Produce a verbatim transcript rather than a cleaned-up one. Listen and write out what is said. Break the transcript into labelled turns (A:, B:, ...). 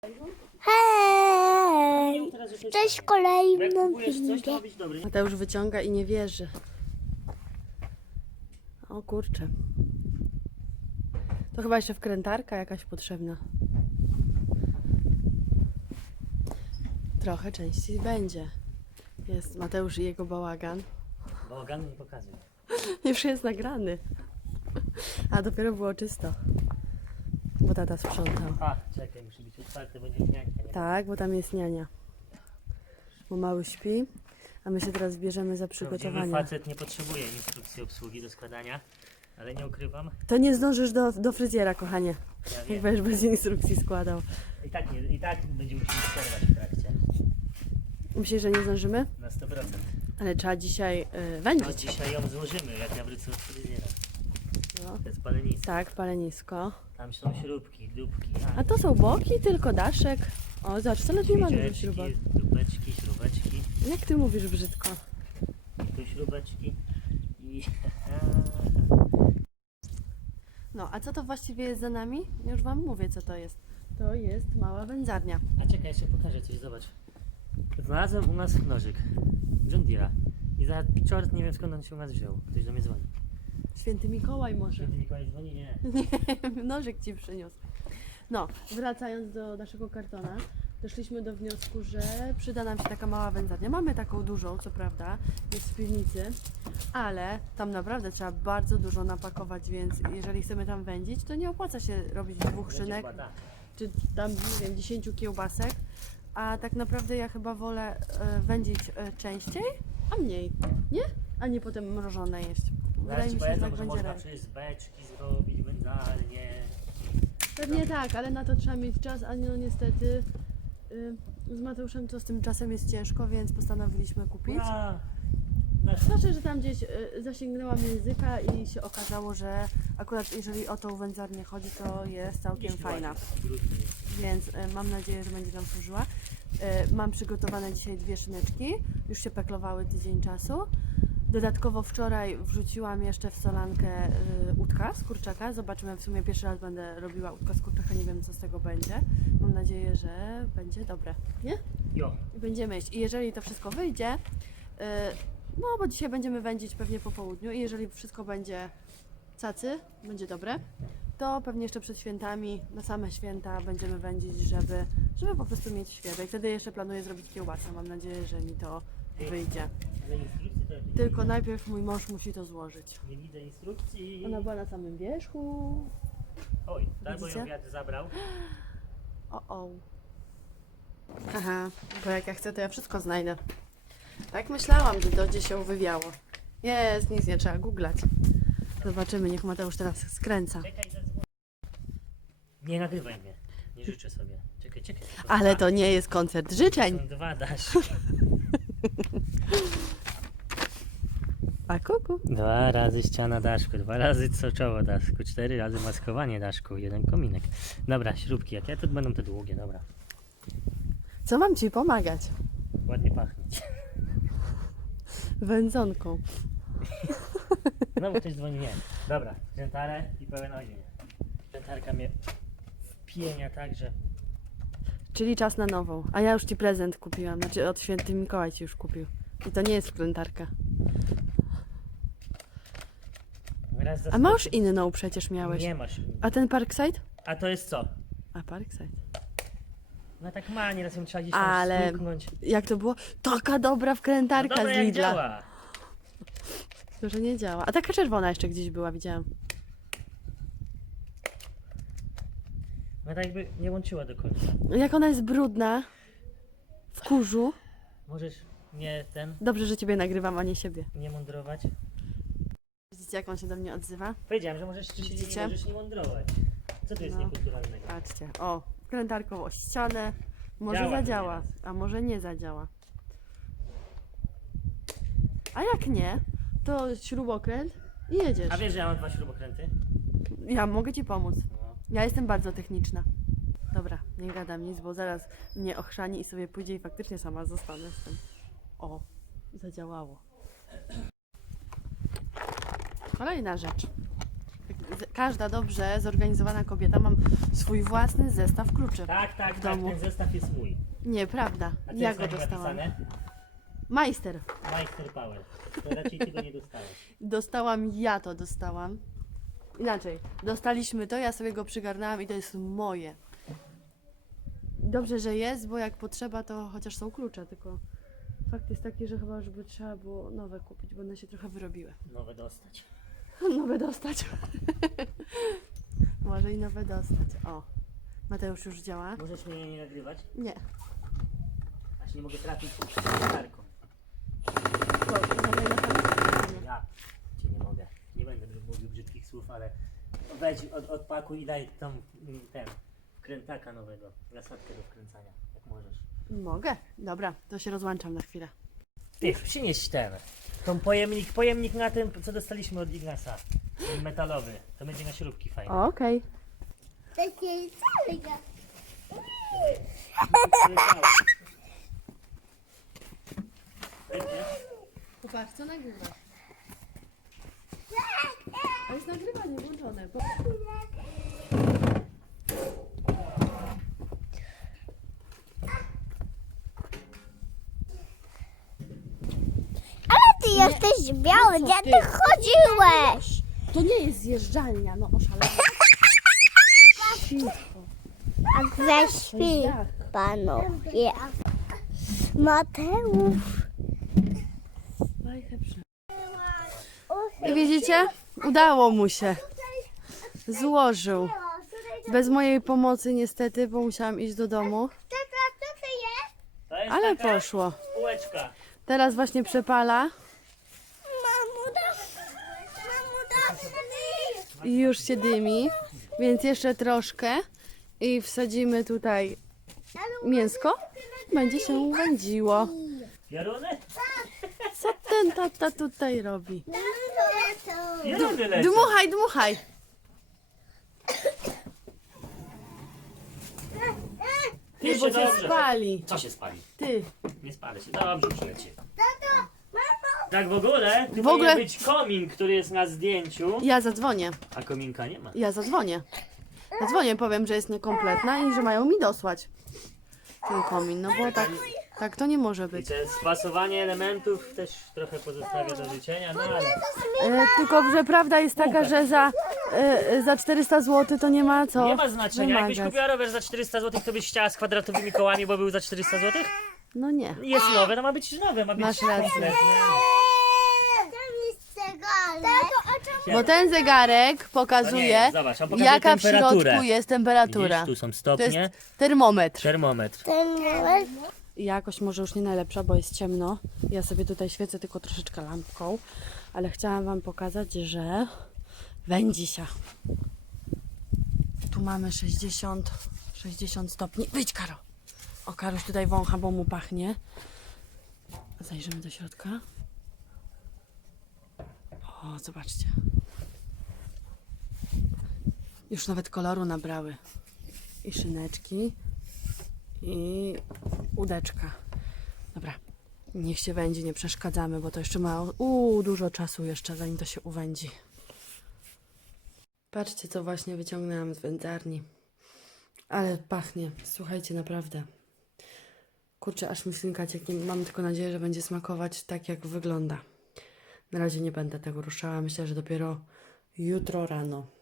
A: Hej! Cześć w kolejnym filmie.
B: Mateusz wyciąga i nie wierzy. O kurczę. To chyba jeszcze wkrętarka jakaś potrzebna. Trochę częściej będzie. Jest Mateusz i jego bałagan.
C: Bałagan nie pokazuj.
B: Już jest nagrany. A dopiero było czysto. Bo tata sprzątał.
C: A, czekaj, musi być otwarte, będzie niańka, nie?
B: Tak, bo tam jest niania. Bo mały śpi, a my się teraz bierzemy za
C: Prawdziwy
B: przygotowania.
C: facet nie potrzebuje instrukcji obsługi do składania, ale nie ukrywam.
B: To nie zdążysz do, do fryzjera, kochanie.
C: Ja
B: Jak
C: wiem.
B: będziesz bez instrukcji składał.
C: I tak, nie, i tak będzie musieli przerwać w trakcie.
B: Myślisz, że nie zdążymy?
C: Na sto procent.
B: Ale trzeba dzisiaj yy,
C: No
B: wędzić.
C: dzisiaj ją złożymy, jak ja wrócę od fryzjera.
B: No.
C: To jest palenisko.
B: Tak, palenisko.
C: Tam są śrubki, dupki.
B: A to są boki, tylko daszek. O, zobacz, wcale nie ma dużo śrubek.
C: dupeczki, śrubeczki.
B: Jak ty mówisz brzydko?
C: Tu śrubeczki. I...
B: No, a co to właściwie jest za nami? Już wam mówię, co to jest. To jest mała wędzarnia.
C: A czekaj, jeszcze pokażę coś, zobacz. Znalazłem u nas nożyk. John Deere'a. I za czort nie wiem skąd on się u nas wziął. Ktoś do mnie dzwoni.
B: Święty Mikołaj może.
C: Święty Mikołaj dzwoni? Nie.
B: Nie, nożyk ci przyniósł. No, wracając do naszego kartona, doszliśmy do wniosku, że przyda nam się taka mała wędzarnia. Mamy taką dużą, co prawda, jest w piwnicy, ale tam naprawdę trzeba bardzo dużo napakować, więc jeżeli chcemy tam wędzić, to nie opłaca się robić dwóch szynek,
C: Będzie chyba
B: czy tam, nie wiem, dziesięciu kiełbasek, a tak naprawdę ja chyba wolę e, wędzić e, częściej, a mniej, nie? A nie potem mrożone jeść. Wydaje mi się, że tak
C: że
B: będzie
C: można
B: lepiej.
C: przecież z beczki zrobić wędzarnię.
B: Pewnie tak, ale na to trzeba mieć czas, a no niestety y, z Mateuszem to z tym czasem jest ciężko, więc postanowiliśmy kupić.
C: A,
B: Znaczy, że tam gdzieś y, zasięgnęłam języka i się okazało, że akurat jeżeli o tą wędzarnię chodzi, to jest całkiem fajna. Więc y, mam nadzieję, że będzie nam służyła. Y, mam przygotowane dzisiaj dwie szyneczki, już się peklowały tydzień czasu. Dodatkowo wczoraj wrzuciłam jeszcze w solankę y, udka z kurczaka. Zobaczymy, w sumie pierwszy raz będę robiła udka z kurczaka, nie wiem co z tego będzie. Mam nadzieję, że będzie dobre, nie?
C: Jo.
B: I będziemy jeść. I jeżeli to wszystko wyjdzie, y, no bo dzisiaj będziemy wędzić pewnie po południu i jeżeli wszystko będzie cacy, będzie dobre, to pewnie jeszcze przed świętami, na same święta będziemy wędzić, żeby, żeby po prostu mieć świeże. I wtedy jeszcze planuję zrobić kiełbasę. Mam nadzieję, że mi to wyjdzie.
C: Ale instrukcji to nie
B: Tylko najpierw mój mąż musi to złożyć.
C: Nie widzę instrukcji.
B: Ona była na samym wierzchu.
C: Oj, tak, bo
B: Widzicie?
C: ją wiatr zabrał.
B: O, o. Aha, bo jak ja chcę, to ja wszystko znajdę. Tak myślałam, że to gdzieś się wywiało. Jest, nic nie trzeba googlać. Zobaczymy, niech Mateusz teraz skręca.
C: Czekaj, zadzwonię. Nie nagrywaj mnie. Nie życzę sobie. Czekaj, czekaj.
B: Ale to nie jest koncert życzeń.
C: Są dwa daszki.
B: A kuku.
C: Dwa razy ściana daszku, dwa razy co czoło daszku, cztery razy maskowanie daszku, jeden kominek. Dobra, śrubki, jak ja to będą te długie, dobra.
B: Co mam ci pomagać?
C: Ładnie pachnieć.
B: Wędzonką.
C: No bo ktoś dzwoni, nie. Dobra, krętarę i pełen ogień. Krętarka mnie wpienia tak, że...
B: Czyli czas na nową. A ja już ci prezent kupiłam. Znaczy od święty Mikołaj ci już kupił. I to nie jest wkrętarka.
C: Raz
B: A masz inną przecież miałeś.
C: Nie masz.
B: A ten Parkside?
C: A to jest co?
B: A Parkside.
C: No tak ma, nieraz ją trzeba gdzieś tam
B: Ale
C: stuknąć.
B: jak to było? Taka dobra wkrętarka
C: No dobra,
B: z
C: jak
B: Lidla.
C: działa.
B: To, że nie działa. A taka czerwona jeszcze gdzieś była, widziałam.
C: No tak jakby nie łączyła do końca.
B: Jak ona jest brudna, w kurzu.
C: Możesz nie ten,
B: Dobrze, że ciebie nagrywam, a nie siebie.
C: nie mądrować.
B: Widzicie, jak on się do mnie odzywa?
C: Powiedziałem, że możesz czy się
B: Widzicie?
C: nie możesz nie mądrować. Co to jest
B: No.
C: niekulturalnego?
B: Patrzcie. O, wkrętarką o ścianę. Może
C: Działa
B: zadziała,
C: teraz.
B: a może nie zadziała. A jak nie, to śrubokręt i jedziesz.
C: A wiesz, że ja mam dwa śrubokręty?
B: Ja mogę ci pomóc.
C: No.
B: Ja jestem bardzo techniczna. Dobra, nie gadam nic, bo zaraz mnie ochrzani i sobie pójdzie i faktycznie sama zostanę z tym. O, zadziałało. Kolejna rzecz. z- każda dobrze zorganizowana kobieta ma swój własny zestaw kluczy.
C: Tak, tak,
B: W
C: tak,
B: domu.
C: ten zestaw jest mój.
B: Nieprawda.
C: A co
B: Ja
C: jest
B: go
C: na nim
B: dostałam.
C: napisane?
B: Majster.
C: Meister Power. To raczej ty go nie dostałeś.
B: Dostałam, ja to dostałam. Inaczej, dostaliśmy to, ja sobie go przygarnęłam i to jest moje. Dobrze, że jest, bo jak potrzeba, to chociaż są klucze, tylko fakt jest taki, że chyba już by trzeba było nowe kupić, bo one się trochę wyrobiły.
C: Nowe dostać.
B: Nowe dostać. Może i nowe dostać. O, Mateusz już działa?
C: Możesz mnie nie nagrywać?
B: Nie.
C: Aż nie mogę trafić latarką.
B: To, dawaj na kamerę.
C: Ja cię nie mogę. Nie będę mówił brzydkich słów, ale weź, od, odpakuj i daj tam mm, ten wkrętaka nowego. Nasadkę do wkręcania, jak możesz.
B: Mogę? Dobra, to się rozłączam na chwilę.
C: Ty, przynieś ten. Tą pojemnik, pojemnik na tym, co dostaliśmy od Ignasa. Ten metalowy. To będzie na śrubki fajne.
B: Okej.
A: To się zalega.
B: Popatrz, co nagrywasz? To jest nagrywanie włączone. Bo...
A: Ale ty jesteś biały,
B: No co
A: gdzie
B: ty?
A: ty chodziłeś?
B: To nie jest zjeżdżalnia, no oszalałam. Cicho.
A: A weź śpi,
B: Tak.
A: panowie. Mateusz.
B: Bajkę przy... I widzicie? Udało mu się. Złożył. Bez mojej pomocy niestety, bo musiałam iść do domu.
A: Tata, co to jest?
C: To jest
B: Ale
C: taka
B: poszło.
C: Półeczka.
B: Teraz właśnie przepala
A: Mamo, da. Mamo, da.
B: i już się dymi. Więc jeszcze troszkę i wsadzimy tutaj mięsko. Będzie się wędziło.
C: Pioruny?
B: Co ten tata tutaj robi?
C: Pioruny lecą.
B: Dmuchaj, dmuchaj. Ty,
C: Jeszcze
B: bo się
C: dobrze.
B: spali.
C: Co się spali?
B: Ty.
C: Nie spalę się, dobrze przyleci. Tak w ogóle, tu
B: W ogóle-
C: powinien być komin, który jest na zdjęciu,
B: Ja zadzwonię.
C: a kominka nie ma.
B: Ja zadzwonię. Zadzwonię, powiem, że jest niekompletna i że mają mi dosłać ten komin. No bo tak, tak to nie może
C: I
B: być.
C: to spasowanie elementów też trochę pozostawia do życzenia, no ale
B: E, tylko, że prawda jest taka, że za, e, za czterysta złotych to nie ma co
C: nie ma znaczenia. Jakbyś
B: wymagać.
C: kupiła rower za czterysta złotych, to byś chciała z kwadratowymi kołami, bo był za czterysta złotych?
B: No nie.
C: Jest nowe, to ma być nowe, ma być
B: Masz rację.
C: kompletne.
A: Tam jest zegarek.
B: Bo ten zegarek
C: To nie
B: pokazuje,
C: jest, zobacz, on pokazuje
B: jaka w
C: temperaturę.
B: środku jest temperatura.
C: Widzisz, tu są
B: To
C: stopnie,
B: jest termometr.
C: termometr.
A: Ten numer.
B: Jakość może już nie najlepsza, bo jest ciemno. Ja sobie tutaj świecę tylko troszeczkę lampką, ale chciałam Wam pokazać, że wędzi się. Tu mamy sześćdziesiąt, sześćdziesiąt stopni. Wyjdź, Karo! O, Karuś tutaj wącha, bo mu pachnie. Zajrzymy do środka. O, zobaczcie. Już nawet koloru nabrały. I szyneczki. I łódeczka. Dobra, niech się wędzi, nie przeszkadzamy, bo to jeszcze ma uu, dużo czasu jeszcze, zanim to się uwędzi. Patrzcie, co właśnie wyciągnęłam z wędzarni. Ale pachnie, słuchajcie, naprawdę. Kurczę, aż mi ślinka cieknie. Mam tylko nadzieję, że będzie smakować tak, jak wygląda. Na razie nie będę tego ruszała. Myślę, że dopiero jutro rano.